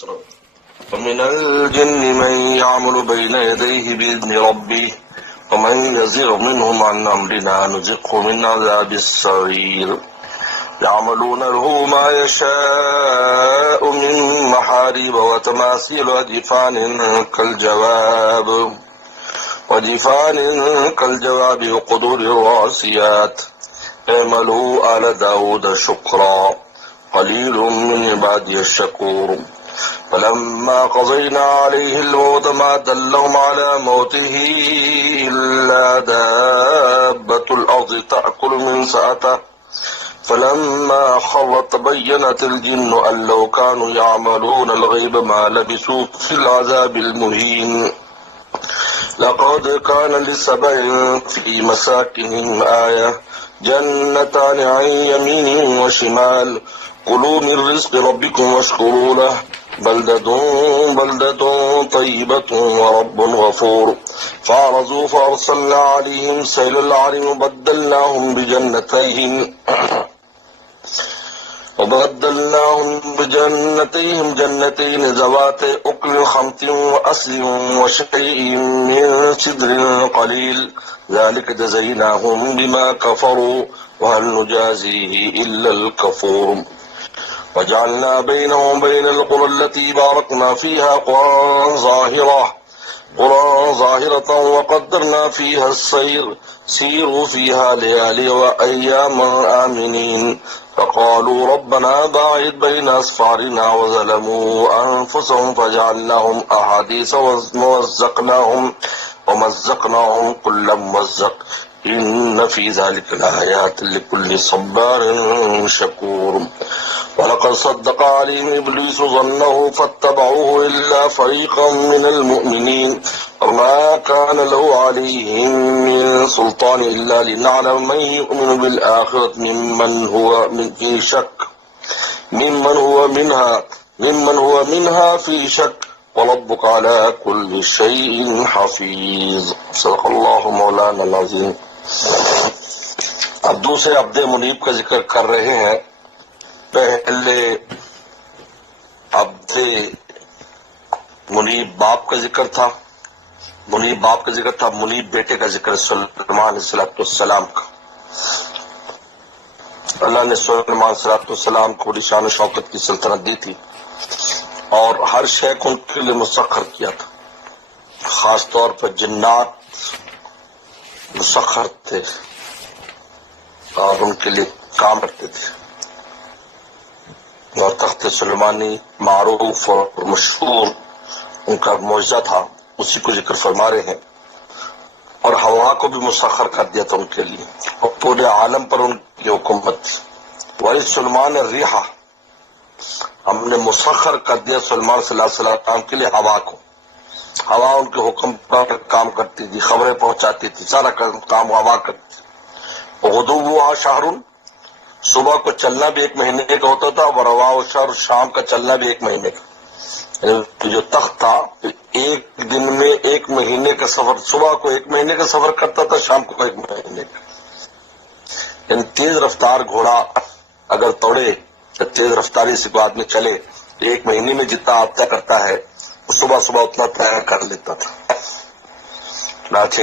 ومن الجن من يعمل بين يديه بإذن ربه ومن يزغ منهم عن أمرنا نذقه من عذاب السعير يعملون له ما يشاء من محاريب وتماثيل وجفان كالجواب وقدور الراسيات اعملوا آل داود شكرا قليل من عبادي الشكور فلما قضينا عليه الموت ما دلهم على موته إلا دابة الأرض تأكل من سأته فلما خر تبينت الجن أن لو كانوا يعملون الغيب ما لبثوا في العذاب المهين لقد كان لسبع في مساكنهم آية جنتان عن يمين وشمال كلوا من رزق ربكم واشكروا له بلدة طيبة ورب غفور فأعرضوا فأرسلنا عليهم سيل العرم وبدلناهم بجنتيهم جنتين ذوات أكل خمط وأصل وشيء من سدر قليل ذلك جزيناهم بما كفروا وهل نجازيه إلا الكفور وجعلنا بينهم وبين القرى التي باركنا فيها قرى ظاهرة وقدرنا فيها السير سيروا فيها ليالي وأياما آمنين فقالوا ربنا باعد بين أسفارنا وظلموا أنفسهم فجعلناهم أحاديث ومزقناهم كل ممزق إن في ذلك لآيات لكل صبار شكور ولقد صدق عليهم إبليس ظنه فاتبعوه إلا فريقا من المؤمنين وما كان له عليهم من سلطان إلا لنعلم من يؤمن بالآخرة ممن هو منها في شك وربك على كل شيء حفيظ صدق اللہ مولانا العظیم۔ اب دوسرے عبد منیب کا ذکر کر رہے ہیں۔ پہلے عبد منیب باپ کا ذکر تھا، منیب بیٹے کا ذکر سلیمان علیہ السلام کا۔ اللہ نے سلیمان علیہ السلام کو بڑی شان و شوکت کی سلطنت دی تھی اور ہر شے کو ان کے لیے مسخر کیا تھا، خاص طور پر جنات مسخر تھے اور ان کے لیے کام کرتے تھے، اور تخت سلیمانی معروف اور مشہور ان کا معجزہ تھا، اسی کو ذکر فرما رہے ہیں۔ اور ہوا کو بھی مسخر کر دیا تھا ان کے لیے، اور پورے عالم پر ان کی حکومت۔ ولی سلیمان الریح، ہم نے مسخر کر دیا سلیمان صلی اللہ علیہ وسلم کے لیے ہوا کو۔ ہوا ان کے حکم پر کام کرتی تھی، خبریں پہنچاتی تھی، سارا کام ہوا کرتی تھی۔ غدوها شہر، صبح کو چلنا بھی 1 مہینے کا ہوتا تھا، اور رواہ شہر، شام کا چلنا بھی 1 مہینے کا۔ یعنی جو تخت تھا 1 دن میں 1 مہینے کا سفر، صبح کو 1 مہینے کا سفر کرتا تھا، شام کو 1 مہینے کا۔ یعنی تیز رفتار گھوڑا اگر توڑے، تیز رفتاری سے کوئی آدمی چلے، 1 مہینے میں جتنا آپ طے کرتا ہے وہ صبح اتنا طے کر لیتا تھا۔ چنانچہ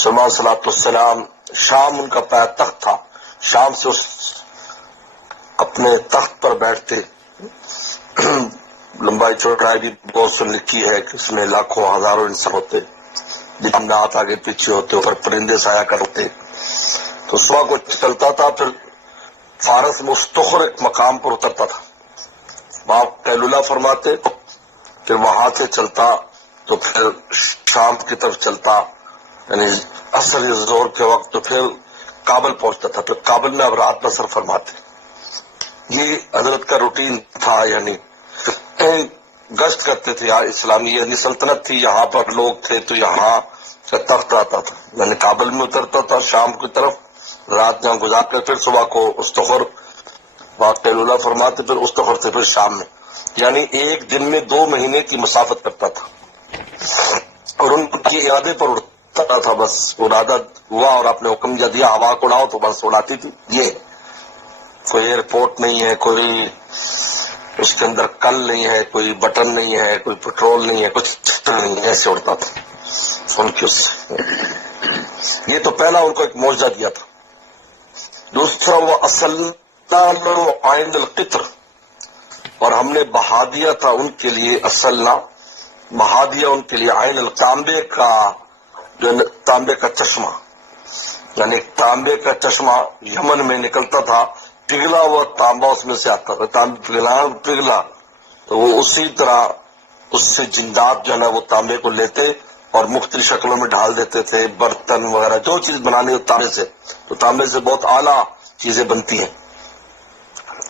سلیمان صلی اللہ علیہ وسلم، شام ان کا پایا تخت تھا، شام سے اس اپنے تخت پر بیٹھتے۔ لمبائی چوڑائی بھی بہت سن لکھی ہے کہ اس میں لاکھوں ہزاروں انسان ہوتے، جنات آگے پیچھے ہوتے، اوپر پرندے سایہ کرتے۔ تو صبح کو چلتا تھا، پھر فارس مستخر ایک مقام پر اترتا تھا، وہاں قیلولہ فرماتے، پھر وہاں سے چلتا تو پھر شام کی طرف چلتا، یعنی عصر ظہر کے وقت، تو پھر کابل پہنچتا تھا، پھر کابل میں اب رات بسر فرماتے۔ یہ حضرت کا روٹین تھا، یعنی گشت کرتے تھے اسلامی، یعنی سلطنت تھی، یہاں پر لوگ تھے تو یہاں سے تخت آتا تھا، یعنی کابل میں اترتا تھا شام کی طرف، رات یہاں گزار کر پھر صبح کو استخر قیلولہ فرماتے، پھر استخر سے پھر شام میں، یعنی 1 دن میں 2 مہینے کی مسافت کرتا تھا۔ اور ان کی ارادے پر اڑتا تھا، بس ارادہ ہوا اور آپ نے حکم دیا ہوا کو اڑاؤ تو بس اڑاتی تھی۔ یہ کوئی ایئرپورٹ نہیں ہے، کوئی اس کے اندر کل نہیں ہے، کوئی بٹن نہیں ہے، کوئی پیٹرول نہیں ہے، کچھ نہیں ہے، ایسے اڑتا تھا ان کی اس سے۔ یہ تو پہلا ان کو ایک معجزہ دیا تھا۔ دوسرا وہ عین القطر، اور ہم نے بہا دیا تھا ان کے لیے، اصلنا بہا دیا ان کے لیے عین التانبے کا، جو تانبے کا چشمہ، یعنی تانبے کا چشمہ یمن میں نکلتا تھا، پگھلا ہوا تانبا اس میں سے آتا تھا، تانبا پگھلا تو وہ اسی طرح اس سے جنات جو ہے نا وہ تانبے کو لیتے اور مختلف شکلوں میں ڈھال دیتے تھے، برتن وغیرہ جو چیز بنانی ہو تانبے سے، تو تانبے سے بہت اعلیٰ چیزیں بنتی ہیں،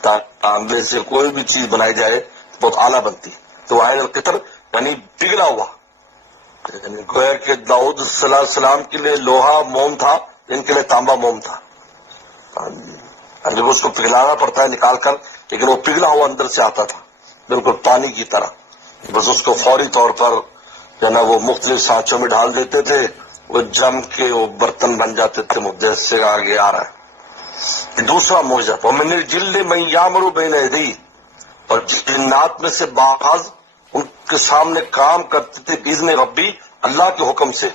تانبے سے کوئی بھی چیز بنائی جائے بہت اعلیٰ بنتی ہے۔ تو عین القطر یعنی پگھلا ہوا، یعنی گویا کہ داؤد صلی اللہ علیہ وسلم کے لیے لوہا موم تھا، ان کے لیے تانبا موم تھا۔ ابھی اس کو پگھلانا پڑتا ہے نکال کر، لیکن وہ پگھلا ہوا اندر سے آتا تھا بالکل پانی کی طرح، بس اس کو فوری طور پر جو ہے نا وہ مختلف سانچوں میں ڈال دیتے تھے، وہ جم کے وہ برتن بن جاتے تھے۔ مدت سے آگے آ رہا ہے دوسرا معجزہ، ومن الجن من یعمل بین یدیہ، اور جنات میں سے بعض ان کے سامنے کام کرتے تھے باذن ربی، اللہ کے حکم سے،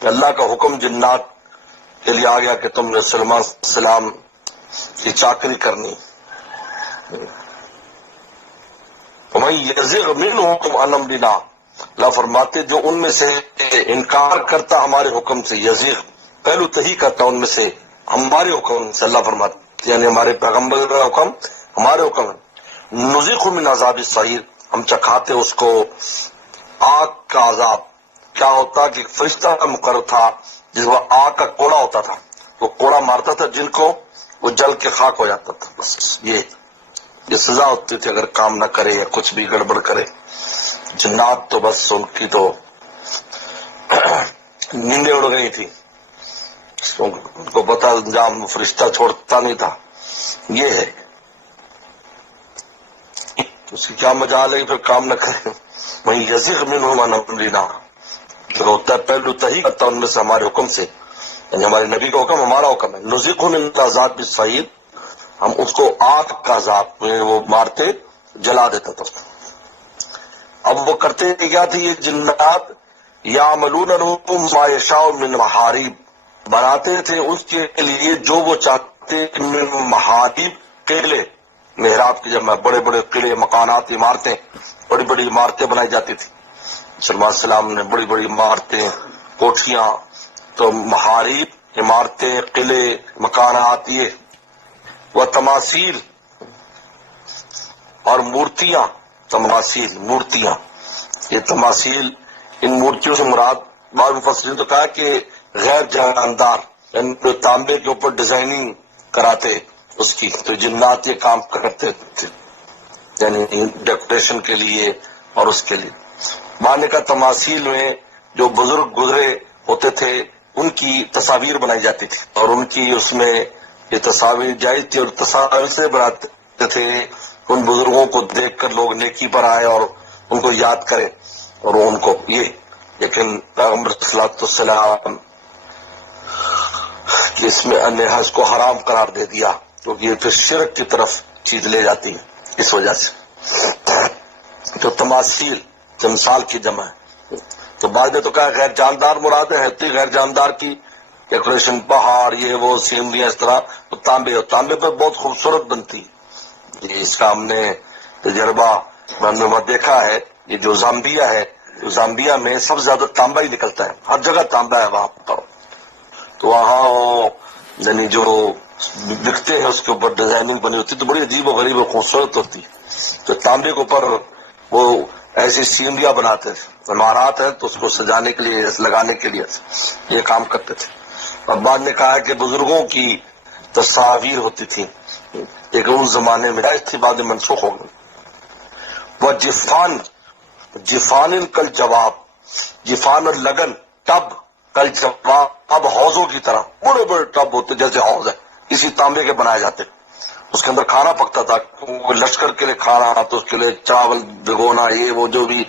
کہ اللہ کا حکم جنات کے لیے آ گیا کہ تم نے سلیمان السلام کی چاکری کرنی۔ ومن یزغ منہم عن امرنا، اللہ فرماتے جو ان میں سے انکار کرتا ہمارے حکم سے، یزغ پہلو تہی کرتا ان میں سے ہمارے حکم سے، اللہ فرماتے یعنی ہمارے پیغمبر کا حکم ہمارے حکم ہے، نذیقہ من عذاب السعیر، ہم چکھاتے اس کو آگ کا عذاب۔ کیا ہوتا کہ فرشتہ مقرر تھا جس وہ آگ کا کوڑا ہوتا تھا، وہ کوڑا مارتا تھا جن کو، وہ جل کے خاک ہو جاتا تھا۔ بس یہ سزا ہوتی تھی اگر کام نہ کرے یا کچھ بھی گڑبڑ کرے۔ جنات تو بس ان کی تو نیندیں اڑ گئی تھی، ان کو پتا انجام فرشتہ چھوڑتا نہیں تھا۔ یہ ہے اس کی کیا مجال ہے پھر کام نہ کرے۔ وہیں یزغ منہم عن امرنا، جو ہوتا ہے پہلو تہی کرتا ان میں سے ہمارے حکم سے، یعنی ہمارے نبی کا حکم ہمارا حکم ہے، نذیقہ من عذاب السعیر، ہم اس کو آگ کا عذاب میں وہ مارتے جلا دیتا تھا۔ اب وہ کرتے کیا تھے یہ جنات، یعملون لهم ما یشاء من محارب، بناتے تھے اس کے لیے جو وہ چاہتے من محارب، قلعے، محراب کی جمع بڑے بڑے قلعے، مکانات، عمارتیں، بڑی بڑی عمارتیں بنائی جاتی تھی۔ سلمان السلام نے بڑی بڑی عمارتیں، کوٹھیاں، تو محارب عمارتیں، قلعے، مکانات، یہ وہ تماثیل اور مورتیاں، تماثیل مورتیاں، یہ تماثیل، ان مورتیوں سے مراد بعض مفسرین تو کہا کہ غیر جاندار، یعنی تانبے کے اوپر ڈیزائننگ کراتے اس کی، تو جنات یہ کام کرتے تھے یعنی ڈیکوریشن کے لیے اور اس کے لیے۔ معنی کا تماثیل میں جو بزرگ گزرے ہوتے تھے ان کی تصاویر بنائی جاتی تھی، اور ان کی اس میں یہ تصاویر جائز تھی، اور تصاویر سے بناتے تھے ان بزرگوں کو دیکھ کر لوگ نیکی پر آئے اور ان کو یاد کرے، اور ان کو یہ، لیکن پیغمبر صلی اللہ علیہ وسلم کہ اس میں انہا اس کو حرام قرار دے دیا، کیونکہ یہ پھر شرک کی طرف چیز لے جاتی ہے، اس وجہ سے۔ تو تماثیل تمثال کی جمع ہے، تو بعد نے تو کہا غیر جاندار مراد ہے، غیر جاندار کی ڈیکوریشن، پہاڑ، یہ وہ سینریاں، اس طرح تانبے پر بہت خوبصورت بنتی۔ اس کا ہم نے تجربہ دیکھا ہے، یہ جو زامبیا ہے، زامبیا میں سب سے زیادہ تانبا ہی نکلتا ہے، ہر جگہ تانبا ہے وہاں پر، تو وہاں یعنی جو دکھتے ہیں اس کے اوپر ڈیزائننگ بنی ہوتی ہے تو بڑی عجیب و غریب و خوبصورت ہوتی ہے۔ تو تانبے کے اوپر وہ ایسی سینریاں بناتے تھے، عمارات ہیں تو اس کو سجانے کے لیے، لگانے کے لیے یہ کام کرتے تھے۔ اور بعد نے کہا کہ بزرگوں کی تصاویر ہوتی تھی، لیکن اس زمانے میں تھی، بعد میں منسوخ ہو گئی۔ وہ جفان کل جواب، جفان اور لگن، ٹب کل جواب، حوضوں کی طرح بڑے بڑے ٹب ہوتے جیسے حوض ہے، اسی تانبے کے بنائے جاتے، اس کے اندر کھانا پکتا تھا، لشکر کے لیے کھانا، تو اس کے لیے چاول بھگونا، یہ وہ جو بھی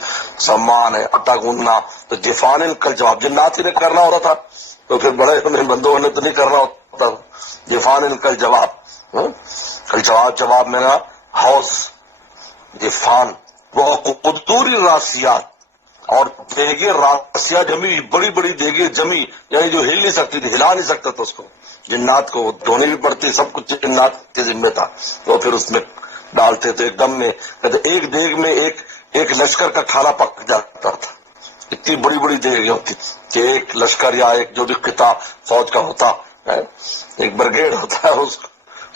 سامان ہے، آٹا گوندنا، تو جفان کل جواب، جنات ہی نے کرنا ہوتا تھا، تو پھر بڑے بندوں نے تو نہیں کرنا ہوتا تھا۔ جفان کل جواب، کل جواب، جواب میں نا حوض، یہ فان وہ قدور راسیات، اور دیگے راسیہ جمی ہوئی، بڑی بڑی دیگے جمی، یعنی جو ہل نہیں سکتی تھی، ہلا نہیں سکتا تھا اس کو، جنات کو دھونے بھی پڑتی، سب کچھ جنات کے ذمہ تھا، تو پھر اس میں ڈالتے تھے ایک دم میں، کہتے ایک دیگ میں ایک لشکر کا کھانا پک جاتا تھا، اتنی بڑی بڑی دیگیں ہوتی کہ ایک لشکر یا ایک جو بھی قطع فوج کا ہوتا ہے، ایک برگیڈ ہوتا ہے، اس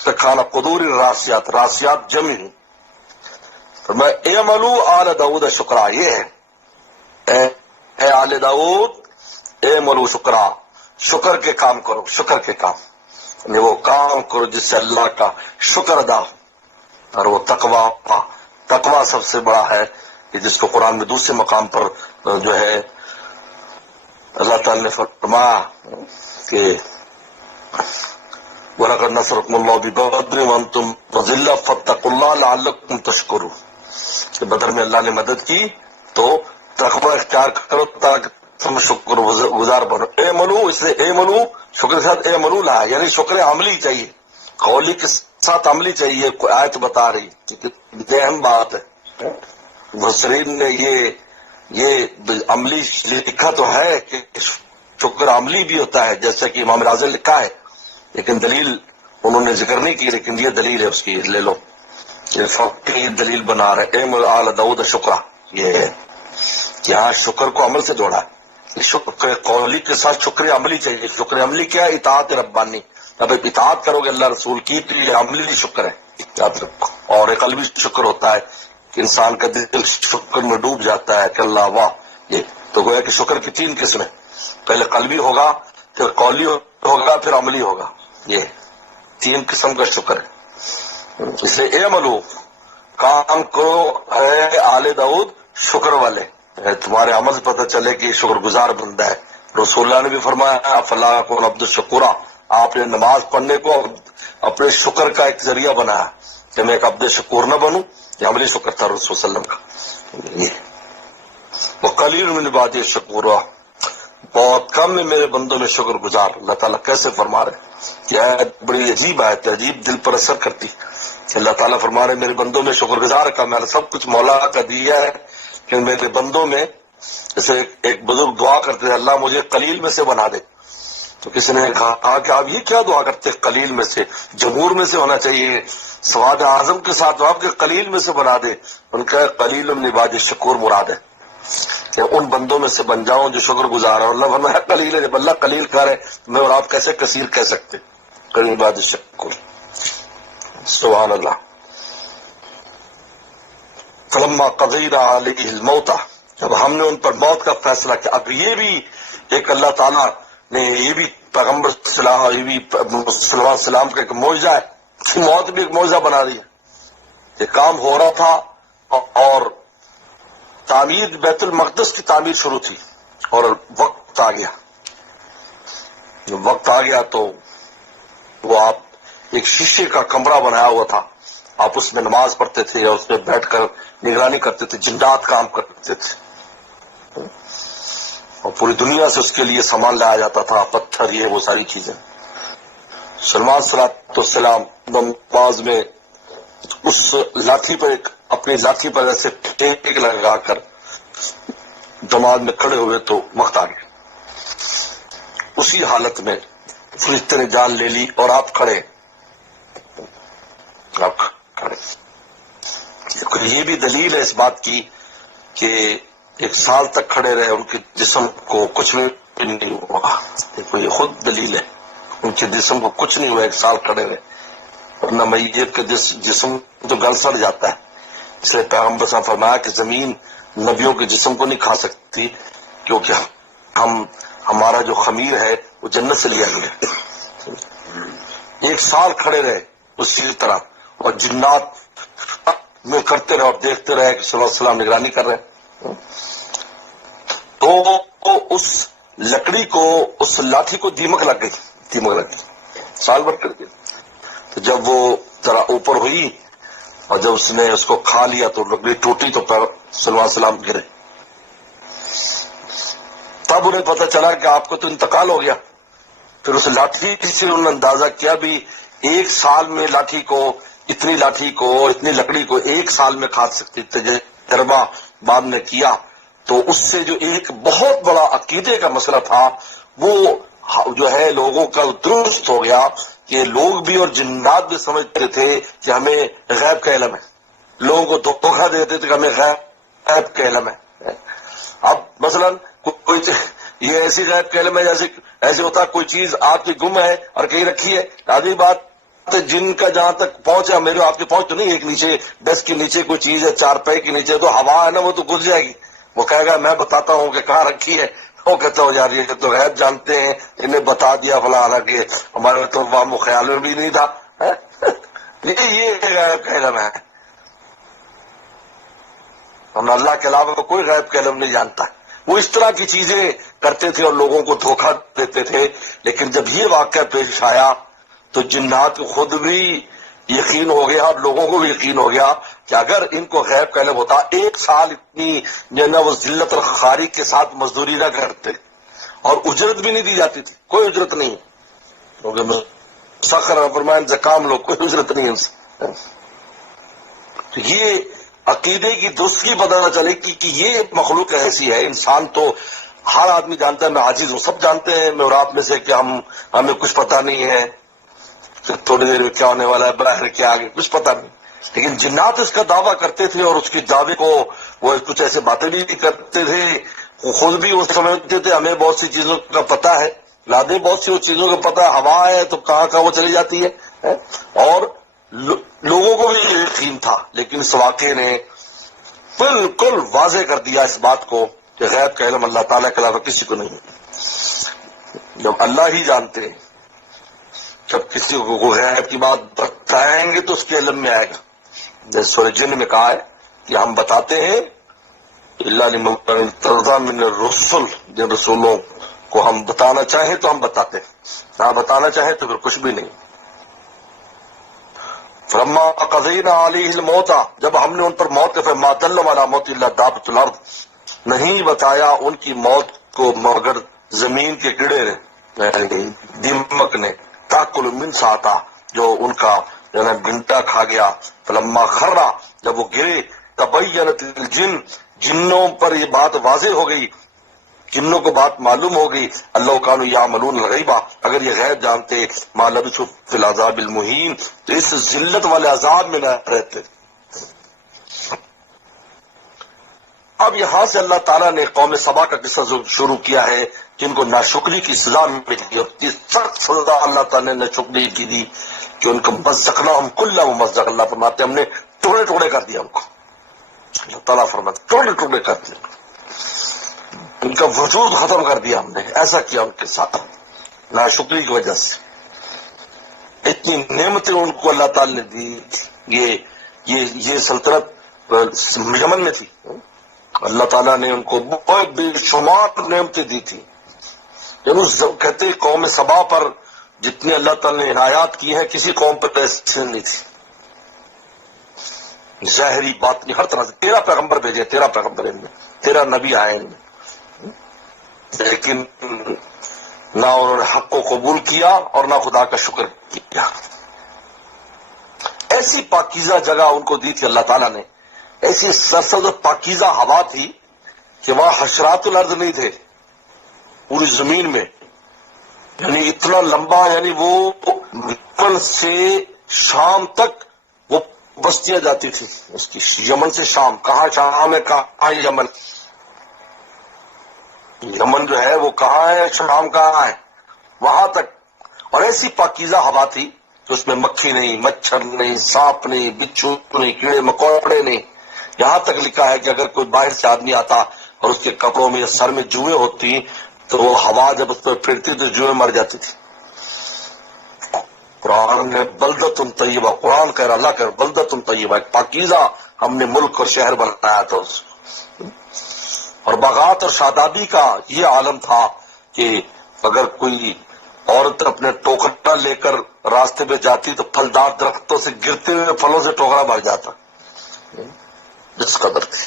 کا کھانا قدور راسیات جمی ہوئی۔ تو میں اعملوا آل داؤد شکرا، یہ ہے اے آل داؤد اعملوا شکرا، شکر کے کام کرو، شکر کے کام، یعنی وہ کام کرو جس سے اللہ کا شکر ادا ہو، اور وہ تقوی سب سے بڑا ہے، کہ جس کو قرآن میں دوسرے مقام پر جو ہے اللہ تعالی نے فرمایا کہ وَلَقَدْ نَصَرَكُمُ اللَّهُ بِبَدْرٍ وَأَنْتُمْ أَذِلَّةٌ فَاتَّقُوا اللَّهَ لَعَلَّكُمْ تَشْكُرُونَ، کہ بدر میں اللہ نے مدد کی تو تقوی اختیار کرو تاکہ تم شکر گزار بنو۔ اعملوا، اس لیے اعملوا شکر کے ساتھ اعملوا لایا، یعنی شکر عملی چاہیے، قولی کے ساتھ عملی چاہیے، کوئی آیت بتا رہی، یہ اہم بات ہے۔ مفسرین نے یہ عملی لکھا تو ہے کہ شکر عملی بھی ہوتا ہے، جیسا کہ امام راضی نے لکھا ہے، لیکن دلیل انہوں نے ذکر نہیں کی، لیکن یہ دلیل ہے اس کی، لے لو، یہ فقی دلیل بنا رہے اعملوا آل داؤد شکرا، یہ ہے کہ یہاں شکر کو عمل سے جوڑا ہے، شکر قولی کے ساتھ شکر عملی چاہیے۔ شکر عملی کیا ہے؟ اطاعت ربانی، جب اطاعت کرو گے اللہ رسول کی تو یہ عملی شکر ہے، یاد رکھو۔ اور ایک قلبی شکر ہوتا ہے کہ انسان کا دل شکر میں ڈوب جاتا ہے کہ اللہ واہ، یہ تو گویا کہ شکر کی تین قسمیں، پہلے قلبی ہوگا، پھر قولی ہوگا، پھر عملی ہوگا، یہ تین قسم کا شکر ہے۔ اس لیے اعملوا، کام کرو اے آل داؤد شکر والے، تمہارے عمل سے پتہ چلے کہ شکر گزار بندہ ہے۔ رسول اللہ نے بھی فرمایا فلاح کو عبد الشکورہ، آپ نے نماز پڑھنے کو اپنے شکر کا ایک ذریعہ بنایا کہ میں ایک عبد شکور نہ بنوں، یہ عملی شکر تھا رسول صلی اللہ علیہ وسلم کا۔ وقلیل من عبادی الشکور، بہت کم ہے میرے بندوں میں شکر گزار۔ اللہ تعالیٰ کیسے فرما رہے ہیں؟ یہ بڑی عجیب آیت ہے، عجیب دل پر اثر کرتی کہ اللہ تعالیٰ فرما رہے میرے بندوں میں شکر گزار کا، میں نے سب کچھ مولا کا دیا ہے، کہ میرے بندوں میں، جیسے ایک بزرگ دعا کرتے ہیں اللہ مجھے قلیل میں سے بنا دے، تو کسی نے کہا کہ آپ یہ کیا دعا کرتے ہیں قلیل میں سے، جمہور میں سے ہونا چاہیے، سواد اعظم کے ساتھ آپ کے قلیل میں سے بنا دے۔ ان کا قلیل من عبادی الشکور مراد ہے کہ ان بندوں میں سے بن جاؤں جو شکر گزار ہے۔ اللہ فرمایا قلیل ہے، جب اللہ قلیل کر ہے میں اور آپ کیسے کثیر کہہ سکتے؟ قلیل عبادی الشکور، سبحان اللہ۔ فلما قضینا علیہ الموت، جب ہم نے ان پر موت کا فیصلہ کیا۔ اب یہ بھی ایک اللہ تعالیٰ نے، یہ بھی پیغمبر صلی اللہ علیہ وسلم کا ایک معجزہ ہے، موت بھی ایک معجزہ بنا دی ہے۔ یہ کام ہو رہا تھا اور تعمیر بیت المقدس کی تعمیر شروع تھی، اور وقت آ گیا، جب وقت آ گیا تو وہ آپ ایک شیشے کا کمرہ بنایا ہوا تھا، آپ اس میں نماز پڑھتے تھے اور اس میں بیٹھ کر نگرانی کرتے تھے، جنات کام کرتے تھے، اور پوری دنیا سے اس کے لیے سامان لایا جاتا تھا، پتھر یہ وہ ساری چیزیں۔ سلمان صلی اللہ علیہ وسلم نماز میں اس لاٹھی پر اپنی لاٹھی پر ایسے ٹیک لگا کر نماز میں کھڑے ہوئے تو وقت آ گیا، اسی حالت میں فرشتے نے جان لے لی اور آپ کھڑے۔ یہ بھی دلیل ہے اس بات کی کہ ایک سال تک کھڑے رہے، ان کے جسم کو کچھ بھی نہیں ہوا، یہ خود دلیل ہے، ان کے جسم کو کچھ نہیں ہوا، ایک سال کھڑے رہے، ورنہ میت کا جسم تو گل سڑ جاتا ہے۔ اس لیے پیغمبر صلی اللہ علیہ وسلم نے فرمایا کہ زمین نبیوں کے جسم کو نہیں کھا سکتی، کیونکہ ہمارا جو خمیر ہے وہ جنت سے لیا گیا۔ ایک سال کھڑے رہے اسی طرح، اور جنات میں کرتے رہے اور دیکھتے رہے کہ صلی اللہ علیہ وسلم نگرانی کر رہے ہیں۔ تو اس لکڑی کو، اس لاٹھی کو دیمک لگ گئی، سال بھر کر کے، تو جب وہ ذرا اوپر ہوئی اور جب اس نے اس کو کھا لیا تو لکڑی ٹوٹی، تو صلی اللہ علیہ وسلم گرے۔ تب انہیں پتہ چلا کہ آپ کو تو انتقال ہو گیا۔ پھر اس لاٹھی سے انہوں نے اندازہ کیا بھی ایک سال میں لاٹھی کو اتنی لاٹھی کو، اتنی لکڑی کو ایک سال میں کھاد سکتی تھے، تجربہ بعد میں کیا تو اس سے جو ایک بہت بڑا عقیدے کا مسئلہ تھا وہ جو ہے لوگوں کا درست ہو گیا کہ لوگ بھی اور جنات بھی سمجھتے تھے کہ ہمیں غیب کا علم ہے، لوگوں کو دھوکہ دیتے تھے کہ ہمیں غیب کا علم ہے۔ اب مثلا کوئی یہ ایسی غیب کا علم ہے جیسے ایسے ہوتا کوئی چیز آپ کی گم ہے اور کہیں رکھی ہے، آدمی بات جن کا جہاں تک پہنچ ہے، میرے آپ کی پہنچ تو نہیں، ایک نیچے ڈیسک کے نیچے کوئی چیز ہے، چارپائی کے نیچے تو ہوا ہے نا، وہ تو گھس جائے گی، وہ کہے گا میں بتاتا ہوں کہ کہاں رکھی ہے، وہ کہتا ہو یار یہ تو غیب جانتے ہیں، انہیں بتا دیا فلاں، حالانکہ ہمارے تو وہاں خیال میں بھی نہیں تھا۔ یہ غیب کا علم ہے، ہم اللہ کے علاوہ کوئی غیب کا علم نہیں جانتا۔ وہ اس طرح کی چیزیں کرتے تھے اور لوگوں کو دھوکہ دیتے تھے، لیکن جب یہ واقعہ پیش آیا تو جنات کو خود بھی یقین ہو گیا اور لوگوں کو بھی یقین ہو گیا کہ اگر ان کو غیب کا علم ہوتا ایک سال اتنی جو ہے نا وہ ذلت اور خاری کے ساتھ مزدوری نہ کرتے، اور اجرت بھی نہیں دی جاتی تھی، کوئی اجرت نہیں، کیونکہ سخر فرمائن سے کام لوگ، کوئی اجرت نہیں ان سے۔ تو یہ عقیدے کی درستگی پتہ نہ چلے کہ یہ مخلوق ایسی ہے، انسان تو ہر آدمی جانتا ہے میں عاجز ہوں، سب جانتے ہیں میں اور آپ میں سے کہ ہمیں کچھ پتہ نہیں ہے کہ تھوڑی دیر میں کیا ہونے والا ہے، باہر کیا آگے کچھ پتہ نہیں، لیکن جنات اس کا دعویٰ کرتے تھے اور اس کی دعوے کو وہ کچھ ایسے باتیں بھی کرتے تھے، وہ خود بھی وہ سمجھتے تھے ہمیں بہت سی چیزوں کا پتہ ہے، لادے بہت سی چیزوں کا پتہ ہے، ہوا ہے تو کہاں کہاں وہ چلی جاتی ہے، اور لوگوں کو بھی یقین تھا، لیکن اس واقعے نے بالکل واضح کر دیا اس بات کو کہ غیب کا علم اللہ تعالیٰ کے علاوہ کسی کو نہیں ہے۔ جب اللہ ہی جانتے ہیں، جب کسی کو غیب کی بات بتائیں گے تو اس کے علم میں آئے گا، جیسے سورہ جن میں کہا ہے کہ ہم بتاتے ہیں اللہ لمن ارتضی من الرسل، جن رسولوں کو ہم بتانا چاہیں تو ہم بتاتے ہیں، نہ بتانا چاہیں تو پھر کچھ بھی نہیں۔ فلما قضینا علیہ الموت، جب ہم نے ان پر موت کے فما دلهم علی موت الا دابۃ الارض، نہیں بتایا ان کی موت کو مگر زمین کے کیڑے نے، یعنی دیمک نے، تاکل من ساتا، جو ان کا گھنٹا کھا گیا، فلما خرا، جب وہ گرے، تبینت الجن، جنوں پر یہ بات واضح ہو گئی، جنوں کو بات معلوم ہو گئی، اللہ کانوا یعملون الغیبہ، اگر یہ غیب جانتے ما لبثوا فی العذاب المہین، تو اس ذلت والے عذاب میں نہ رہتے۔ اب یہاں سے اللہ تعالیٰ نے قوم سبا کا قصہ شروع کیا ہے جن کو ناشکری کی سزا ملی، اور سخت سزا اللہ تعالیٰ نے ناشکری کی دی کہ ان کو مزقناہم کل ممزق، اللہ فرماتے ہیں ہم نے ٹکڑے ٹکڑے کر دیا ان کو، اللہ تعالیٰ فرماتے ٹکڑے ٹکڑے کر دیا، ان کا وجود ختم کر دیا ہم نے، ایسا کیا ان کے ساتھ ناشکری کی وجہ سے۔ اتنی نعمتیں ان کو اللہ تعالیٰ نے دی، یہ سلطنت یمن میں تھی، اللہ تعالیٰ نے ان کو بہت بے شمار نعمتیں دی تھی، کہتے قوم سبا پر جتنے اللہ تعالیٰ نے عنایات کی ہیں کسی قوم پر ایسے نہیں تھی، ظاہری باطنی ہر طرح سے 13 پیغمبر بھیجے، 13 پیغمبر ان میں، 13 نبی آئے ان میں، لیکن نہ انہوں نے حق کو قبول کیا اور نہ خدا کا شکر کیا۔ ایسی پاکیزہ جگہ ان کو دی تھی اللہ تعالیٰ نے، ایسی سرسبز و پاکیزہ ہوا تھی کہ وہاں حشرات الارض نہیں تھے پوری زمین میں، یعنی اتنا لمبا، یعنی وہ یمن سے شام تک وہ بستیاں جاتی تھی اس کی، یمن سے شام، کہاں شام ہے کہاں یمن، یمن جو ہے وہ کہاں ہے، شام کہاں ہے، وہاں تک، اور ایسی پاکیزہ ہوا تھی کہ اس میں مکھی نہیں، مچھر نہیں، سانپ نہیں، بچھو نہیں، کیڑے مکوڑے نہیں، یہاں تک لکھا ہے کہ اگر کوئی باہر سے آدمی آتا اور اس کے کپڑوں میں یا سر میں جوئیں ہوتی تو وہ ہوا جب اس پہ پھرتی تو جوئیں مر جاتی تھی۔ قرآن نے بلدۃ طیبہ، قرآن کہہ رہا، اللہ کہہ رہا بلدۃ طیبہ، ایک پاکیزہ ہم نے ملک اور شہر بنایا تھا اس کو۔ اور باغات اور شادابی کا یہ عالم تھا کہ اگر کوئی عورت اپنے ٹوکرا لے کر راستے پہ جاتی تو پھلدار درختوں سے گرتے ہوئے پھلوں سے ٹوکرا بھر جاتا، اس قدر تھی۔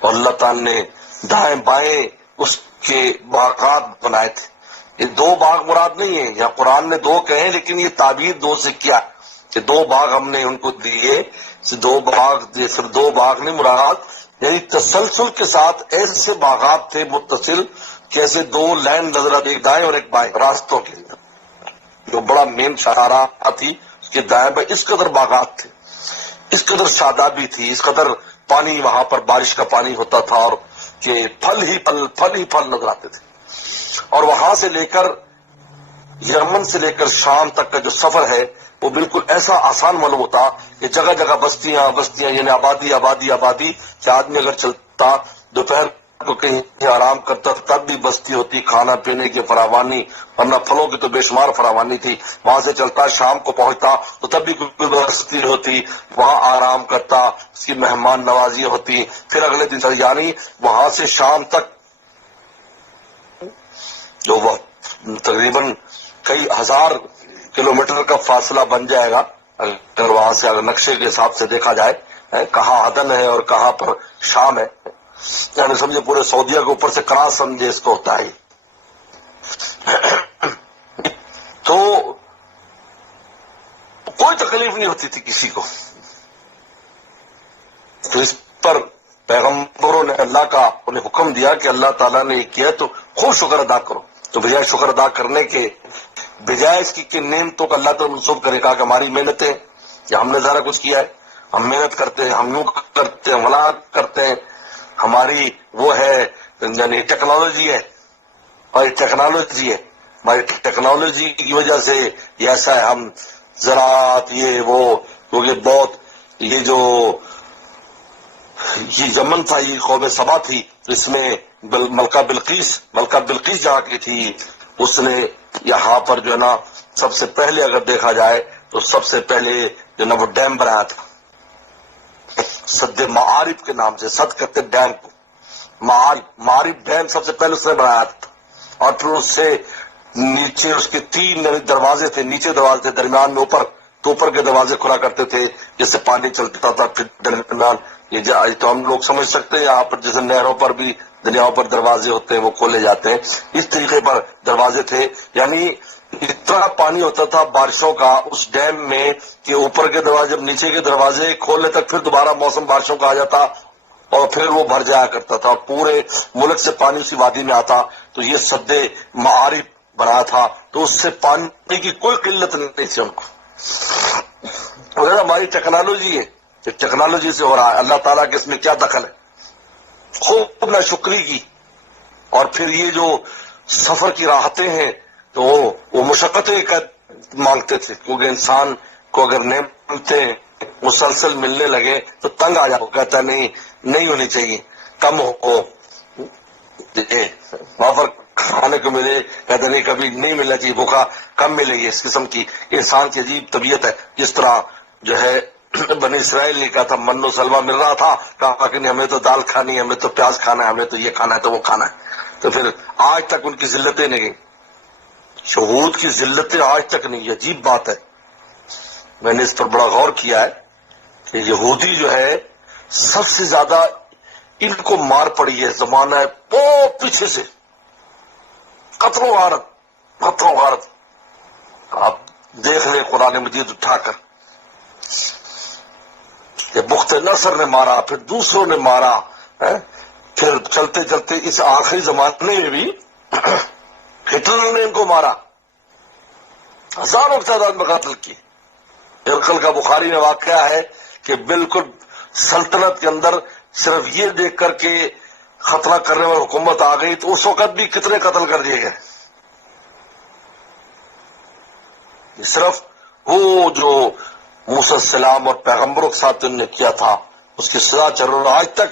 اور اللہ تعالیٰ نے دائیں بائیں اس کے باغات بنائے تھے، یہ 2 باغ مراد نہیں ہے، یا قرآن نے 2 کہے لیکن یہ تعبیر 2 سے کیا، کہ 2 باغ ہم نے ان کو دیے، 2 باغ، صرف 2 باغ نہیں مراد، یعنی تسلسل کے ساتھ ایسے باغات تھے متصل کہ ایسے 2 لائن نظر آتی، ایک دائیں اور ایک بائیں راستوں کے، جو بڑا مین شاہراہ تھی اس کے دائیں بائیں اس قدر باغات تھے، اس قدر شادابی تھی، اس قدر پانی وہاں پر بارش کا پانی ہوتا تھا، اور کہ پھل ہی پھل نظر آتے تھے۔ اور وہاں سے لے کر یمن سے لے کر شام تک کا جو سفر ہے وہ بالکل ایسا آسان معلوم ہوتا کہ جگہ جگہ بستیاں یعنی آبادی کہ آدمی اگر چلتا دوپہر کو کہیں آرام کرتا تب بھی بستی ہوتی، کھانا پینے کی فراوانی، ورنہ پھلوں کی تو بے شمار فراوانی تھی، وہاں سے چلتا شام کو پہنچتا تو تب بھی کوئی بستی ہوتی، وہاں آرام کرتا، اس کی مہمان نوازی ہوتی، پھر اگلے دن یعنی وہاں سے شام تک جو وہ تقریباً کئی ہزار کلومیٹر کا فاصلہ بن جائے گا اگر وہاں سے اگر نقشے کے حساب سے دیکھا جائے، کہاں عدن ہے اور کہاں پر شام ہے، یعنی سمجھے پورے سعودیہ کے اوپر سے کراس سمجھے اس کو ہوتا ہے۔ تو کوئی تکلیف نہیں ہوتی تھی کسی کو، تو اس پر پیغمبروں نے اللہ کا انہیں حکم دیا کہ اللہ تعالیٰ نے یہ کیا تو خوب شکر ادا کرو، تو بجائے شکر ادا کرنے کے بجائے اس کی کہ نعمتوں کا اللہ تعالیٰ منسوب کرے، کہا کہ ہماری محنتیں یا ہم نے سارا کچھ کیا ہے، ہم محنت کرتے ہیں، ہم یوں کرتے ہیں، ولا کرتے ہیں، ہماری وہ ہے یعنی ٹیکنالوجی ہے، ہماری ٹیکنالوجی کی وجہ سے یہ ایسا ہے، ہم زراعت یہ وہ، کیونکہ بہت یہ جو یہ یمن تھا، یہ قوم سبا تھی، اس میں ملکہ بلقیس جہاں کی تھی، اس نے یہاں پر جو ہے نا سب سے پہلے اگر دیکھا جائے تو سب سے پہلے جو نا وہ ڈیم بنایا تھا، سد معارف کے نام سے، سد کرتے ڈیم کو، معارف ڈیم سب سے پہلے اس نے بنایا تھا، اور پھر اس سے نیچے اس کے 3 دروازے تھے، نیچے دروازے تھے، درمیان میں اوپر کے دروازے کھلا کرتے تھے جس سے پانی چلتا تھا، پھر درمیان یہ تو ہم لوگ سمجھ سکتے ہیں یہاں پر جیسے نہروں پر بھی دریاؤں پر دروازے ہوتے ہیں وہ کھولے جاتے ہیں، اس طریقے پر دروازے تھے، یعنی اتنا پانی ہوتا تھا بارشوں کا اس ڈیم میں کہ اوپر کے دروازے نیچے کے دروازے کھولنے تک پھر دوبارہ موسم بارشوں کا آ جاتا اور پھر وہ بھر جایا کرتا تھا، پورے ملک سے پانی اسی وادی میں آتا، تو یہ سد معارف بنا تھا، تو اس سے پانی کی کوئی قلت نہیں تھی ان کو۔ ہماری ٹیکنالوجی ہے، ٹیکنالوجی سے ہو رہا ہے، اللہ تعالیٰ کے اس میں کیا دخل ہے، خوب ناشکری کی۔ اور پھر یہ جو سفر کی راحتیں ہیں تو وہ مشقتیں مانگتے تھے، کیونکہ انسان کو اگر نعمتیں مسلسل ملنے لگے تو تنگ آ جاتا، کہتا نہیں ہونی چاہیے، کم ہو، وہاں پر کھانے کو ملے، کہتا نہیں کبھی نہیں ملنا چاہیے، بھوکا کم ملے گی، اس قسم کی انسان کی عجیب طبیعت ہے۔ جس طرح جو ہے بنی اسرائیل نے کہا تھا من و سلوہ مل رہا تھا، کہا کہ نہیں ہمیں تو دال کھانی ہے، ہمیں تو پیاز کھانا ہے، ہمیں تو یہ کھانا ہے تو وہ کھانا ہے، تو پھر آج تک ان کی ذلتیں نہیں گئی، شہود کی ذلتیں آج تک نہیں، یہ عجیب بات ہے۔ میں نے اس پر بڑا غور کیا ہے کہ یہودی جو ہے سب سے زیادہ ان کو مار پڑی ہے زمانہ بہت پیچھے سے، قتل و غارت آپ دیکھ لیں قرآن مجید اٹھا کر، کہ بخت نصر نے مارا، پھر دوسروں نے مارا، پھر چلتے چلتے اس آخری زمانے میں بھی ہٹلر نے ان کو مارا، ہزاروں کی تعداد میں قتل کی۔ ہرقل کا بخاری میں واقعہ ہے کہ بالکل سلطنت کے اندر صرف یہ دیکھ کر کے خطرہ کرنے والی حکومت آ گئی تو اس وقت بھی کتنے قتل کر دیے گئے، صرف وہ جو موسیٰ السلام اور پیغمبروں کے ساتھ انہوں نے کیا تھا اس کی سزا چل رہی آج تک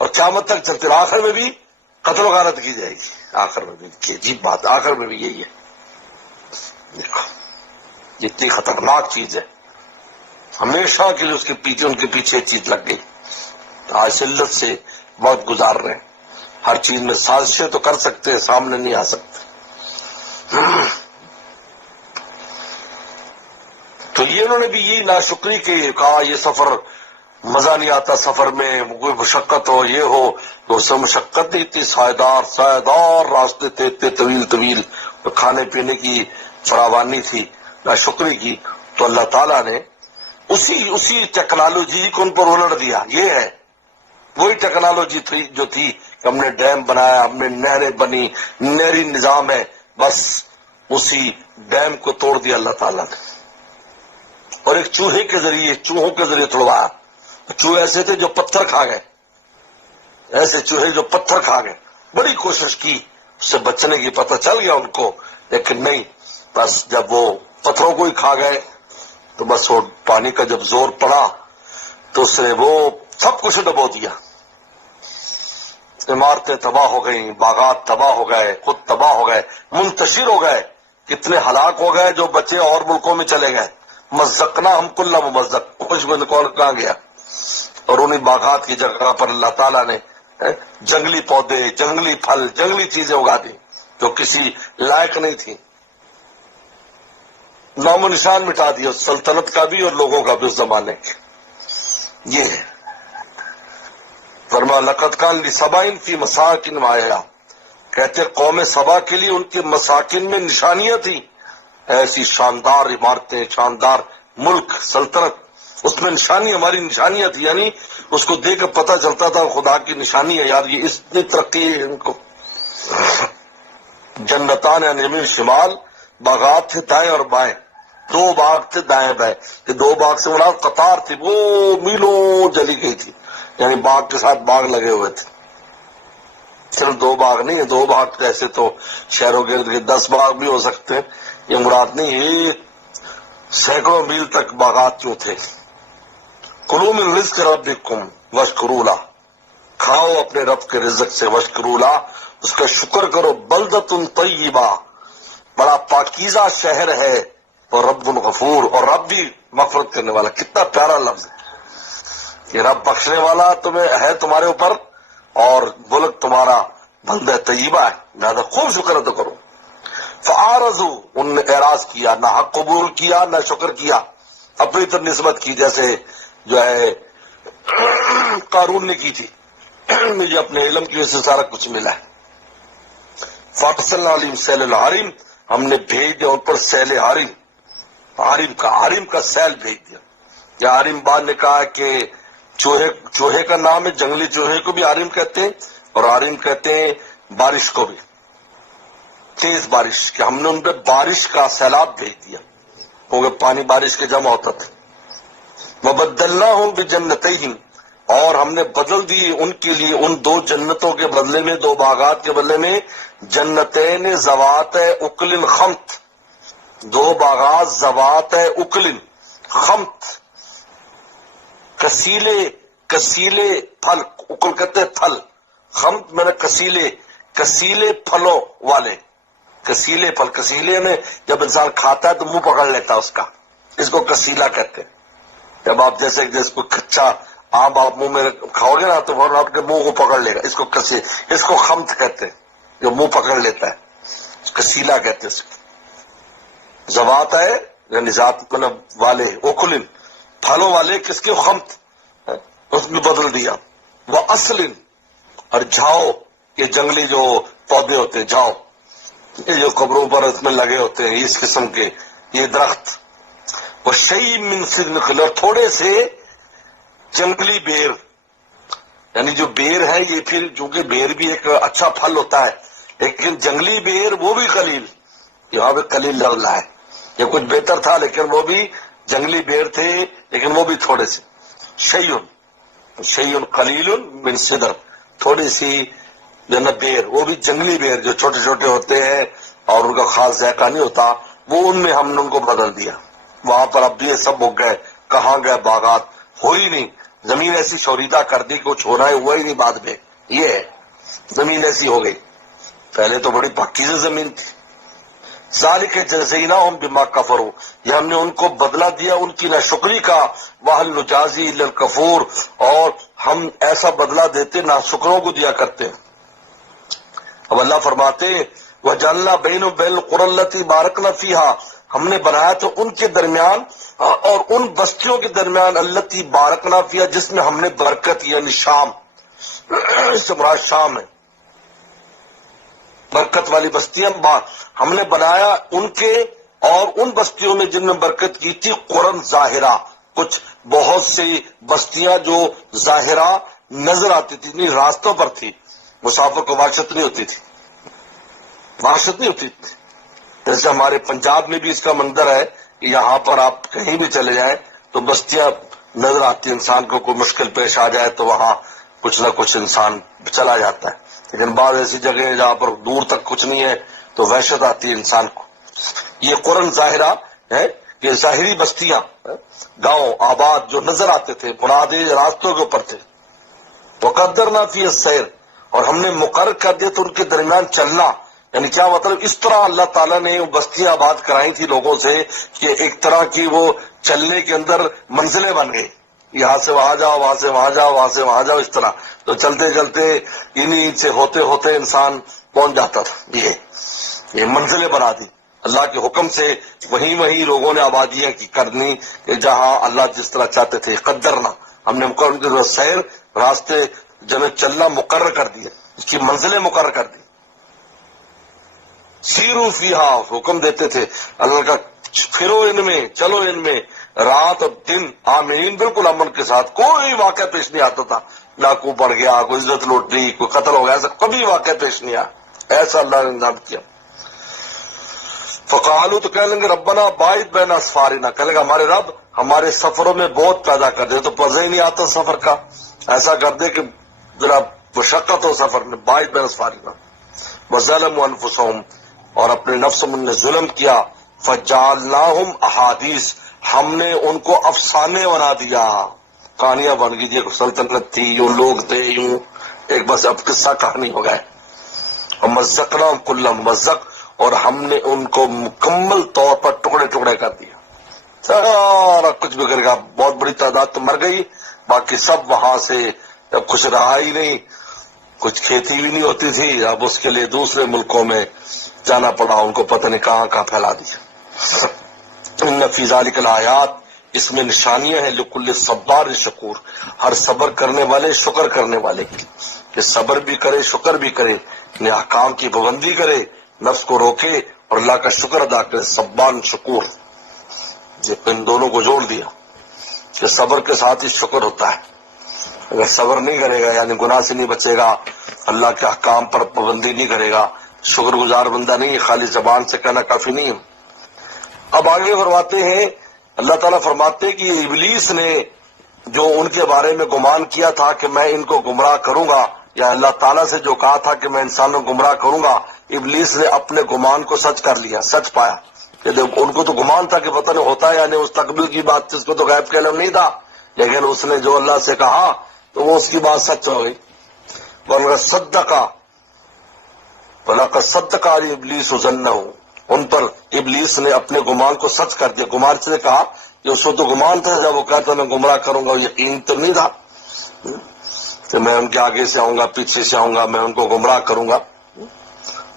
اور قیامت تک چلتی رہے، آخر میں بھی قتل و غارت کی جائے گی، آخر میں بھی عجیب بات، آخر میں بھی یہی ہے۔ دیکھو جتنی خطرناک چیز ہے، ہمیشہ کے لیے اس کے پیچھے ان کے پیچھے چیز لگ گئی، آج شلت سے وقت گزار رہے ہیں، ہر چیز میں سازشیں تو کر سکتے ہیں، سامنے نہیں آ سکتے۔ تو یہ انہوں نے بھی یہی ناشکری کے کہا یہ سفر مزہ نہیں آتا، سفر میں کوئی مشقت ہو یہ ہو، تو اس سے مشقت نہیں تھی، سائیدار راستے تھے اتنے طویل، تو کھانے پینے کی فراوانی تھی، ناشکری کی، تو اللہ تعالیٰ نے اسی ٹیکنالوجی کو ان پر الٹ دیا. یہ ہے وہی ٹیکنالوجی تھی جو تھی کہ ہم نے ڈیم بنایا, ہم نے نہریں بنی, نہری نظام ہے, بس اسی ڈیم کو توڑ دیا اللہ تعالیٰ نے اور ایک چوہوں کے ذریعے توڑوایا. چوہے ایسے تھے جو پتھر کھا گئے, ایسے چوہے جو پتھر کھا گئے. بڑی کوشش کی اس سے بچنے کی, پتہ چل گیا ان کو, لیکن نہیں, بس جب وہ پتھروں کو ہی کھا گئے تو بس وہ پانی کا جب زور پڑا تو اس نے وہ سب کچھ ڈبو دیا. عمارتیں تباہ ہو گئیں, باغات تباہ ہو گئے, خود تباہ ہو گئے, منتشر ہو گئے, کتنے ہلاک ہو گئے جو بچے اور ملکوں میں چلے گئے. مزقنا ہم کل ممزق, کچھ میں کون کہاں گیا. اور انہیں باغات کی جگہ پر اللہ تعالیٰ نے جنگلی پودے, جنگلی پھل, جنگلی چیزیں اگا دی جو کسی لائق نہیں تھی. نام و نشان مٹا دیا سلطنت کا بھی اور لوگوں کا بھی اس زمانے کے. یہ ہے فرما لقد کان لسباء فی مساکن آیا, کہتے قوم سبا کے لیے ان کے مساکن میں نشانیاں تھیں, ایسی شاندار عمارتیں, شاندار ملک, سلطنت, اس میں نشانی, ہماری نشانیاں تھی. یعنی اس کو دیکھ کر پتہ چلتا تھا خدا کی نشانی ہے یار, یہ اتنی ترقی ہے ان کو. جنتان عن یمین شمال, باغات تھے دائیں اور بائیں, 2 باغ تھے دائیں بائیں. کہ 2 باغ سے مراد قطار تھی, وہ میلوں جلی گئی تھی, یعنی باغ کے ساتھ باغ لگے ہوئے تھے. صرف 2 باغ نہیں ہے, 2 باغ ایسے تو شہروں کے 10 باغ بھی ہو سکتے ہیں, یہ مراد نہیں, یہ سینکڑوں میل تک باغات کیوں تھے. کلوا من رزق ربکم واشکروا لہ, کھاؤ اپنے رب کے رزق سے, واشکروا لہ, اس کا شکر کرو. بلدۃ طیبہ, بڑا پاکیزہ شہر ہے, اور رب غفور, اور رب بھی مغفرت کرنے والا. کتنا پیارا لفظ ہے کہ رب بخشنے والا تمہیں ہے تمہارے اوپر, اور ملک تمہارا بلدہ طیبہ ہے, لہذا خوب شکر ادا کرو. فاعرضوا, ان نے اعراض کیا, نہ حق قبول کیا نہ شکر کیا, اپنی طرف نسبت کی, جیسے جو ہے قارون نے کی تھی, مجھے اپنے علم کی وجہ سے سارا کچھ ملا ہے. فارسلنا علیہم سیل العرم, ہم نے بھیج دیا ان پر سیل عرم, عرم کا سیل بھیج دیا. یا عرم بعد نے کہا کہ چوہے کا نام ہے, جنگلی چوہے کو بھی عرم کہتے ہیں, اور عرم کہتے ہیں بارش کو بھی, تیز بارش, کہ ہم نے ان پہ بارش کا سیلاب بھیج دیا, کیونکہ پانی بارش کے جمع ہوتا تھا. وبدلناہم بجنتیہم, اور ہم نے بدل دی ان کے لیے ان 2 جنتوں کے بدلے میں, 2 باغات کے بدلے میں, جنتین ذوات اکل خمط, 2 باغات ذوات اکل خمط, کسیلے پھل, اکل کہتے ہیں پھل, خمط میں نے کسیلے پھلوں والے, کسیلے پھل. کسیلے میں جب انسان کھاتا ہے تو منہ پکڑ لیتا ہے اس کا, اس کو کسیلا کہتے ہیں. جب آپ جیسے کوئی کچا آم آپ منہ میں کھاؤ گے نا تو فوراً آپ کے منہ کو پکڑ لے گا, اس کو خمط کہتے ہیں, جو منہ پکڑ لیتا ہے, کسیلا کہتے ہیں اس کو. ذوات ہے یعنی ذات مطلب والے, اوکلن پھلوں والے, کس کے خمط, اس میں بدل دیا. وہ اصل, اور جھاؤ, یہ جنگلی جو پودے ہوتے ہیں, جھاؤ, یہ جو قبروں پر اس میں لگے ہوتے ہیں, اس قسم کے یہ درخت. وہ شیء من سدر, اور تھوڑے سے جنگلی بیر, یعنی جو بیر ہے یہ پھر چونکہ بیر بھی ایک اچھا پھل ہوتا ہے, لیکن جنگلی بیر وہ بھی قلیل, یہاں پہ قلیل لفظ ہے, یہ کچھ بہتر تھا لیکن وہ بھی جنگلی بیر تھے, لیکن وہ بھی تھوڑے سے. شیء قلیل من سدر, تھوڑی سی جو نا بیر, وہ بھی جنگلی بیر جو چھوٹے چھوٹے ہوتے ہیں اور ان کا خاص ذائقہ نہیں ہوتا, وہ ان میں ہم نے ان کو بدل دیا. وہاں پر اب بھی یہ سب اگ گئے, کہاں گئے باغات, ہو ہی نہیں. زمین ایسی شوریدہ کر دی, کچھ ہونا ہے ہوا ہی نہیں بعد میں, یہ ہے زمین ایسی ہو گئی, پہلے تو بڑی پاکیزہ زمین تھی. ذالک جزیناہم بما کفروا, یہ ہم نے ان کو بدلہ دیا ان کی ناشکری کا. وہل نجازی الا الکفور, اور ہم ایسا بدلہ دیتے ناشکروں کو دیا کرتے ہیں. اب اللہ فرماتے وجعلنا بین القری التی بارکنا فیہا, ہم نے بنایا تو ان کے درمیان اور ان بستیوں کے درمیان التی بارکنا فیہا, جس میں ہم نے برکت, یعنی شام, اس سے مراد شام ہے, برکت والی بستیاں ہم نے بنایا ان کے, اور ان بستیوں میں جن میں برکت کی تھی قرن ظاہرہ, کچھ بہت سی بستیاں جو ظاہرہ نظر آتی تھی، نہیں راستوں پر تھی، مسافر کو وحشت نہیں ہوتی تھی، وحشت نہیں ہوتی تھی۔ جیسے ہمارے پنجاب میں بھی اس کا منظر ہے کہ یہاں پر آپ کہیں بھی چلے جائیں تو بستیاں نظر آتی، انسان کو کوئی مشکل پیش آ جائے تو وہاں کچھ نہ کچھ انسان چلا جاتا ہے، لیکن بعض ایسی جگہ ہیں جہاں پر دور تک کچھ نہیں ہے تو وحشت آتی ہے انسان کو۔ یہ قرآن ظاہرہ ہے کہ ظاہری بستیاں، گاؤں آباد جو نظر آتے تھے، بنیادی راستوں کے اوپر تھے، وقدرنا فی السیر، اور ہم نے مقرر کر دیا تو ان کے درمیان چلنا، یعنی کیا مطلب، اس طرح اللہ تعالیٰ نے وہ بستیاں آباد کرائی تھی لوگوں سے کہ ایک طرح کی وہ چلنے کے اندر منزلیں بن گئی، یہاں سے وہاں جاؤ، وہاں سے وہاں جاؤ، وہاں سے وہاں جاؤ، اس طرح تو چلتے چلتے انہی سے ہوتے ہوتے انسان پہنچ جاتا تھا۔ یہ منزلیں بنا دی اللہ کے حکم سے، وہیں لوگوں نے آبادیاں کی کرنی کہ جہاں اللہ جس طرح چاہتے تھے۔ قدرنا، ہم نے مقرر کے سیر راستے جنہیں چلنا مقرر کر دیے، اس کی منزلیں مقرر کر دی۔ سیرو فیہا، حکم دیتے تھے اللہ کا، پھرو ان میں، چلو ان میں، رات اور دن آمین، بالکل امن کے ساتھ، کوئی واقعہ پیش نہیں آتا تھا، ڈاکو پڑ گیا، کوئی عزت لوٹ لی، کوئی قتل ہو گیا، ایسا کبھی واقعہ پیش نہیں آیا، ایسا اللہ نے انتظام کیا۔ فقالو، تو کہہ لیں گے ربنا باعث بین اسفارنا، کہہ لیں گے ہمارے رب ہمارے سفروں میں بہت پیدا کر دے، تو مزہ ہی نہیں آتا سفر کا، ایسا کر دے کہ ذرا مشقت ہو سفر میں۔ باعث بین اسفارنا وظلموا انفسهم، اور اپنے نفس میں نے ظلم کیا، فجعلناہم احادیث، ہم نے ان کو افسانے بنا دیا، کہانیاں بن گئی، یہ سلطنت تھی، یوں لوگ تھے، یوں ایک بس اب قصہ کہانی ہو گئے۔ ومزقناہم کل ممزق، اور ہم نے ان کو مکمل طور پر ٹکڑے ٹکڑے کر دیا، سارا کچھ بگڑ گیا، بہت بڑی تعداد تو مر گئی، باقی سب وہاں سے اب کچھ رہا ہی نہیں، کچھ کھیتی بھی نہیں ہوتی تھی، اب اس کے لیے دوسرے ملکوں میں جانا پڑا، ان کو پتہ نہیں کہاں کہاں پھیلا دیا۔ ان فی ذلک الآیات، اس میں نشانیاں ہیں، لکل صبار شکور، ہر صبر کرنے والے، شکر کرنے والے کے لیے، کہ صبر بھی کرے، شکر بھی کرے، یعنی احکام کی پابندی کرے، نفس کو روکے اور اللہ کا شکر ادا کرے، صبان شکور، یہ ان دونوں کو جوڑ دیا کہ صبر کے ساتھ ہی شکر ہوتا ہے۔ اگر صبر نہیں کرے گا، یعنی گناہ سے نہیں بچے گا، اللہ کے احکام پر پابندی نہیں کرے گا، شکر گزار بندہ نہیں، خالی زبان سے کہنا کافی نہیں ہے۔ اب آگے فرماتے ہیں، اللہ تعالیٰ فرماتے ہیں کہ ابلیس نے جو ان کے بارے میں گمان کیا تھا کہ میں ان کو گمراہ کروں گا، یا اللہ تعالیٰ سے جو کہا تھا کہ میں انسانوں کو گمراہ کروں گا، ابلیس نے اپنے گمان کو سچ کر لیا، سچ پایا، کہ ان کو تو گمان تھا کہ پتہ نہیں ہوتا ہے، یعنی مستقبل کی بات جس کو تو غیب کا علم نہیں تھا، لیکن اس نے جو اللہ سے کہا تو وہ اس کی بات سچ ہو گئی۔ وَلَقَدْ صَدَّقَ عَلَيْهِ إِبْلِيسُ ظَنَّهُ، ان پر ابلیس نے اپنے گمان کو سچ کر دیا۔ گمان سے کہا کہ اس کو تو گمان تھا، جب وہ کہتا میں گمراہ کروں گا، یقین تو نہیں تھا کہ میں ان کے آگے سے آؤں گا، پیچھے سے آؤں گا، میں ان کو گمراہ کروں گا،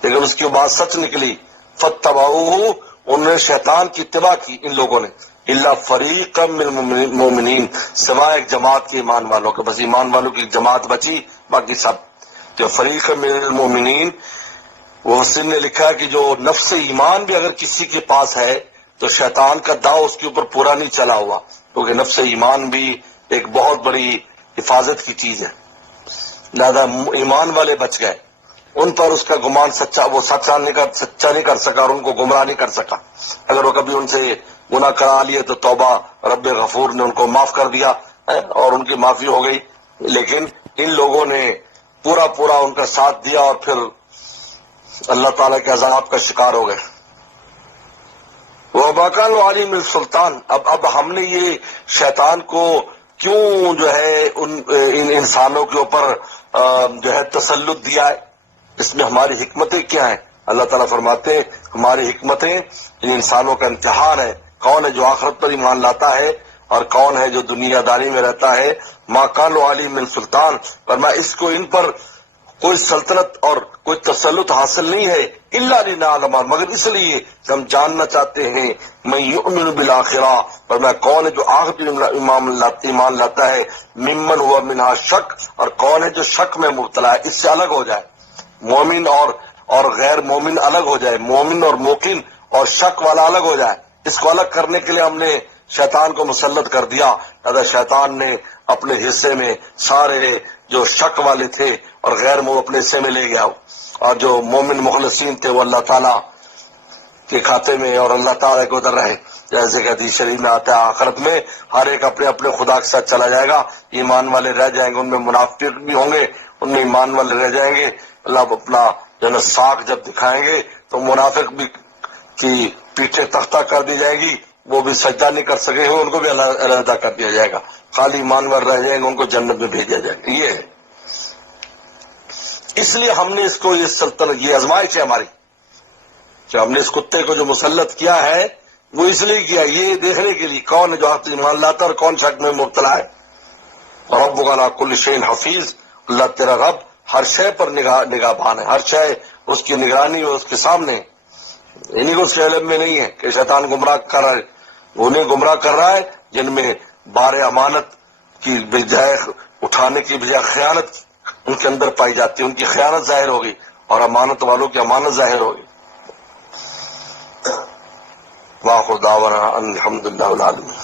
لیکن اس کی بات سچ نکلی۔ فَاتَّبَعُوهُ، انہوں نے شیطان کی اتباع کی ان لوگوں نے، إِلَّا فَرِيقًا مِّنَ الْمُؤْمِنِينَ، سوائے ایک جماعت کے ایمان والوں کے، بس ایمان والوں کی جماعت بچی، باقی سب جو فریق من المؤمنین۔ وہ حسین نے لکھا کہ جو نفس ایمان بھی اگر کسی کے پاس ہے تو شیطان کا داؤ اس کے اوپر پورا نہیں چلا ہوا، کیونکہ نفس ایمان بھی ایک بہت بڑی حفاظت کی چیز ہے، لہذا ایمان والے بچ گئے، ان پر اس کا گمان سچا، وہ سچا نہیں کر سکا اور ان کو گمراہ نہیں کر سکا۔ اگر وہ کبھی ان سے گناہ کرا لیے تو توبہ، رب غفور نے ان کو معاف کر دیا اور ان کی معافی ہو گئی، لیکن ان لوگوں نے پورا ان کا ساتھ دیا اور پھر اللہ تعالیٰ کے عذاب کا شکار ہو گئے۔ وَمَا كَانَ عَلِيهِمْ مِنْ سُلْطَان، اب ہم نے یہ شیطان کو کیوں جو ہے ان انسانوں کے اوپر جو ہے تسلط دیا ہے، اس میں ہماری حکمتیں کیا ہیں؟ اللہ تعالیٰ فرماتے ہیں ہماری حکمتیں ان انسانوں کا امتحان ہے، کون ہے جو آخرت پر ایمان لاتا ہے اور کون ہے جو دنیا داری میں رہتا ہے۔ مَا كَانَ عَلِيهِمْ مِنْ سُلْطَان، پر میں اس کو ان پر کوئی سلطنت اور کوئی تسلط حاصل نہیں ہے، الا لنعلم، مگر اس لیے کہ ہم جاننا چاہتے ہیں، من یؤمن بالآخرہ، پر میں کون ہے جو آخرت ایمان لاتا ہے، ممن ہوا منہا شک، اور کون ہے جو شک میں مبتلا ہے، اس سے الگ ہو جائے، مومن اور غیر مومن الگ ہو جائے، مومن اور موقن اور شک والا الگ ہو جائے۔ اس کو الگ کرنے کے لیے ہم نے شیطان کو مسلط کر دیا، لہذا شیطان نے اپنے حصے میں سارے جو شک والے تھے اور غیر وہ اپنے حصے میں لے گیا، اور جو مومن مخلصین تھے وہ اللہ تعالیٰ کے کھاتے میں اور اللہ تعالیٰ کو ادھر رہے، جیسے کہ حدیث شریف میں آتا ہے آخرت میں ہر ایک اپنے اپنے خدا کے ساتھ چلا جائے گا، ایمان والے رہ جائیں گے، ان میں منافق بھی ہوں گے، ان میں ایمان والے رہ جائیں گے۔ اللہ اپنا جو ہے ساکھ جب دکھائیں گے تو منافق بھی کی پیٹھیں تختہ کر دی جائے گی، وہ بھی سجدہ نہیں کر سکے ہیں، ان کو بھی علیحدہ کر دیا جائے گا، خالی ایمان والے رہ جائیں گے، ان کو جنت میں بھیجا جائے گا۔ یہ ہے، اس لیے ہم نے اس کو یہ سلطنت، یہ آزمائش ہے ہماری کہ ہم نے اس کتے کو جو مسلط کیا ہے وہ اس لیے کیا، یہ دیکھنے کے لیے کون ہے جو حق ایمان لاتا ہے اور کون شک میں مبتلا ہے۔ ربک علی کل شیء حفیظ، اللہ تیرا رب ہر شے پر نگہبان ہے، ہر شے اس کی نگرانی ہے، اس کے سامنے، یعنی کہ اس کے علم میں نہیں ہے کہ شیطان گمراہ کر رہا ہے، انہیں گمراہ کر رہا ہے جن میں بار امانت کی بجائے اٹھانے کی بجائے خیانت ان کے اندر پائی جاتی ہے، ان کی خیانت ظاہر ہوگی اور امانت والوں کی امانت ظاہر ہوگی۔ وآخر دعوانا ان الحمد للہ العالمین۔